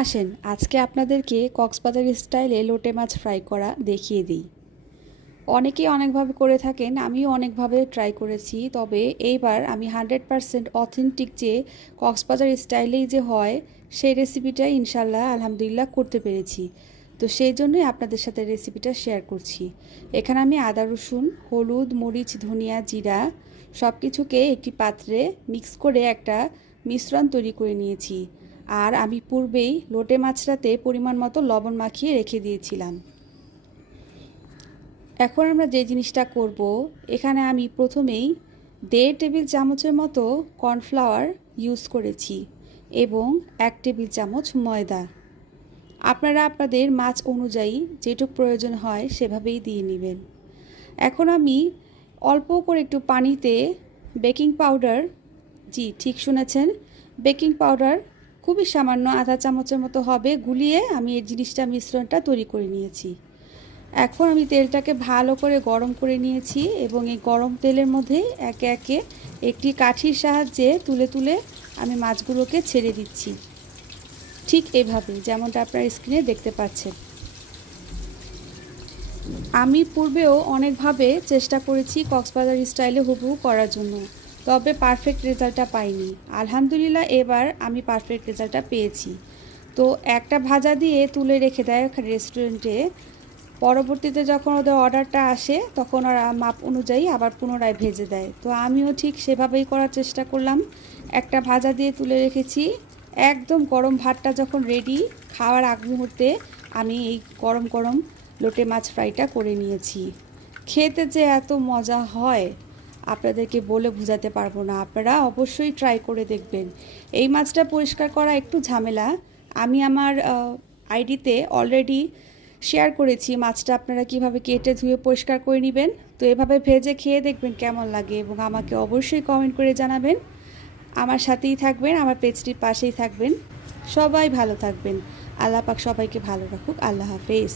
আসেন আজকে আপনাদেরকে কক্সবাজার স্টাইলে লোটে মাছ ফ্রাই করা দেখিয়ে দিই। অনেকেই অনেকভাবে করে থাকেন, আমিও অনেকভাবে ট্রাই করেছি, তবে এইবার আমি 100% অথেন্টিক যে কক্সবাজার স্টাইলেই যে হয় সেই রেসিপিটা ইনশাল্লাহ আলহামদুলিল্লাহ করতে পেরেছি। তো সেই জন্যই আপনাদের সাথে রেসিপিটা শেয়ার করছি। এখানে আমি আদা রসুন, হলুদ, মরিচ, ধনিয়া, জিরা সব কিছুকে একটি পাত্রে মিক্স করে একটা মিশ্রণ তৈরি করে নিয়েছি। আর আমি পূর্বেই লোটে মাছটাতে পরিমাণ মতো লবণ মাখিয়ে রেখে দিয়েছিলাম। এখন আমরা যে জিনিসটা করব, এখানে আমি প্রথমেই 1.5 টেবিল চামচের মতো কর্নফ্লাওয়ার ইউজ করেছি এবং 1 টেবিল চামচ ময়দা। আপনারা আপনাদের মাছ অনুযায়ী যেটুকু প্রয়োজন হয় সেভাবেই দিয়ে নেবেন। এখন আমি অল্প করে একটু পানিতে বেকিং পাউডার, জি ঠিক শুনেছেন, বেকিং পাউডার খুবই সামান্য আধা চামচের মতো হবে, গুলিয়ে আমি এই জিনিসটা মিশ্রণটা তৈরি করে নিয়েছি। এখন আমি তেলটাকে ভালো করে গরম করে নিয়েছি এবং এই গরম তেলের মধ্যে একে একে একটি কাঠির সাহায্যে তুলে তুলে আমি মাছগুলোকে ছেড়ে দিচ্ছি, ঠিক এভাবে যেমনটা আপনার স্ক্রিনে দেখতে পাচ্ছেন। আমি পূর্বেও অনেকভাবে চেষ্টা করেছি কক্সবাজার স্টাইলে হুবহু করার জন্য, তবে পারফেক্ট রেজাল্টটা পাইনি। আলহামদুলিল্লাহ এবার আমি পারফেক্ট রেজাল্টটা পেয়েছি। তো একটা ভাজা দিয়ে তুলে রেখে দেয় রেস্টুরেন্টে, পরবর্তীতে যখন ওদের অর্ডারটা আসে তখন ওরা মাপ অনুযায়ী আবার পুনরায় ভেজে দেয়। তো আমিও ঠিক সেভাবেই করার চেষ্টা করলাম। একটা ভাজা দিয়ে তুলে রেখেছি, একদম গরম ভাতটা যখন রেডি, খাওয়ার আগ মুহূর্তে আমি এই গরম গরম লোটে মাছ ফ্রাইটা করে নিয়েছি। খেতে যে এত মজা হয় আপনাদেরকে বলে বোঝাতে পারবো না, আপনারা অবশ্যই ট্রাই করে দেখবেন। এই মাছটা পরিষ্কার করা একটু ঝামেলা, আমি আমার আইডিতে অলরেডি শেয়ার করেছি মাছটা আপনারা কিভাবে কেটে ধুয়ে পরিষ্কার করে নেবেন। তো এভাবে ভেজে খেয়ে দেখবেন কেমন লাগে এবং আমাকে অবশ্যই কমেন্ট করে জানাবেন। আমার সাথেই থাকবেন, আমার পেজটির পাশেই থাকবেন। সবাই ভালো থাকবেন। আল্লাহ পাক সবাইকে ভালো রাখুক। আল্লাহ হাফেজ।